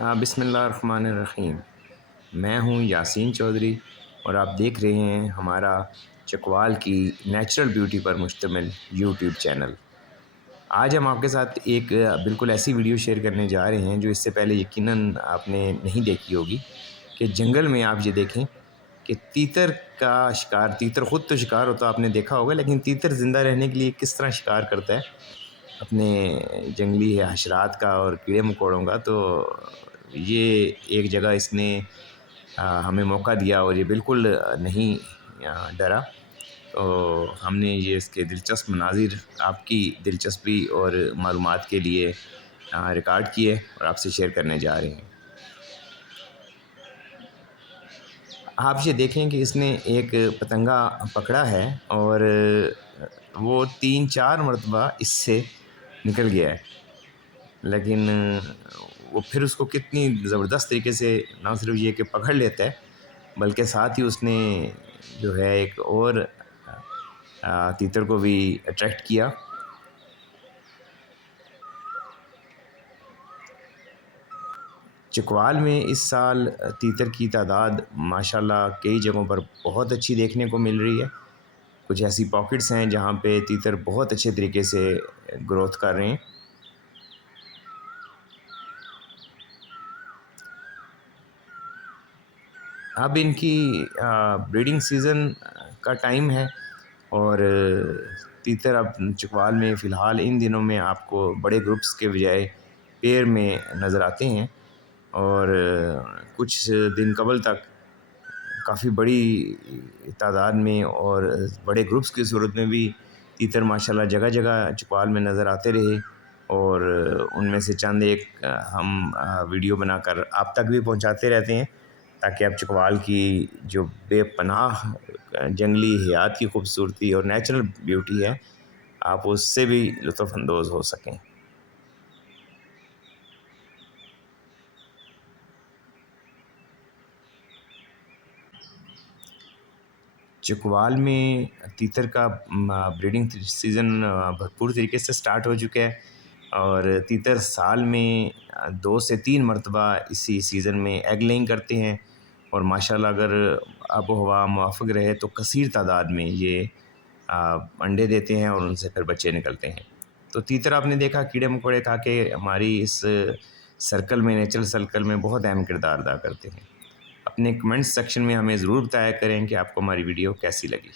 ہاں، بسم اللہ الرحمن الرحیم۔ میں ہوں یاسین چودھری اور آپ دیکھ رہے ہیں ہمارا چکوال کی نیچرل بیوٹی پر مشتمل یوٹیوب چینل۔ آج ہم آپ کے ساتھ ایک بالکل ایسی ویڈیو شیئر کرنے جا رہے ہیں جو اس سے پہلے یقیناً آپ نے نہیں دیکھی ہوگی کہ جنگل میں آپ یہ دیکھیں کہ تیتر کا شکار، تیتر خود تو شکار ہوتا آپ نے دیکھا ہوگا، لیکن تیتر زندہ رہنے کے لیے کس طرح شکار کرتا ہے اپنے جنگلی حشرات کا اور کیڑے مکوڑوں کا۔ تو یہ ایک جگہ اس نے ہمیں موقع دیا اور یہ بالکل نہیں ڈرا، تو ہم نے یہ اس کے دلچسپ مناظر آپ کی دلچسپی اور معلومات کے لیے ریکارڈ کیے اور آپ سے شیئر کرنے جا رہے ہیں۔ آپ یہ دیکھیں کہ اس نے ایک پتنگا پکڑا ہے اور وہ 3-4 مرتبہ اس سے نکل گیا ہے، لیکن وہ پھر اس کو کتنی زبردست طریقے سے نہ صرف یہ کہ پکڑ لیتا ہے بلکہ ساتھ ہی اس نے جو ہے ایک اور تیتر کو بھی اٹریکٹ کیا۔ چکوال میں اس سال تیتر کی تعداد ماشاءاللہ کئی جگہوں پر بہت اچھی دیکھنے کو مل رہی ہے۔ کچھ ایسی پاکٹس ہیں جہاں پہ تیتر بہت اچھے طریقے سے گروتھ کر رہے ہیں۔ اب ان کی بریڈنگ سیزن کا ٹائم ہے اور تیتر اب چکوال میں فی الحال ان دنوں میں آپ کو بڑے گروپس کے بجائے پیر میں نظر آتے ہیں، اور کچھ دن قبل تک کافی بڑی تعداد میں اور بڑے گروپس کی صورت میں بھی تیتر ماشاءاللہ جگہ جگہ چکوال میں نظر آتے رہے، اور ان میں سے چند ایک ہم ویڈیو بنا کر آپ تک بھی پہنچاتے رہتے ہیں تاکہ آپ چکوال کی جو بے پناہ جنگلی حیات کی خوبصورتی اور نیچرل بیوٹی ہے آپ اس سے بھی لطف اندوز ہو سکیں۔ چکوال میں تیتر کا بریڈنگ سیزن بھرپور طریقے سے سٹارٹ ہو چکا ہے، اور تیتر سال میں 2 سے 3 مرتبہ اسی سیزن میں ایگ لینگ کرتے ہیں، اور ماشاءاللہ اگر آب و ہوا موافق رہے تو کثیر تعداد میں یہ انڈے دیتے ہیں اور ان سے پھر بچے نکلتے ہیں۔ تو تیتر آپ نے دیکھا کیڑے مکوڑے کھا کے ہماری اس سرکل میں، نیچرل سرکل میں بہت اہم کردار ادا کرتے ہیں۔ اپنے کمنٹ سیکشن میں ہمیں ضرور بتایا کریں کہ آپ کو ہماری ویڈیو کیسی لگی۔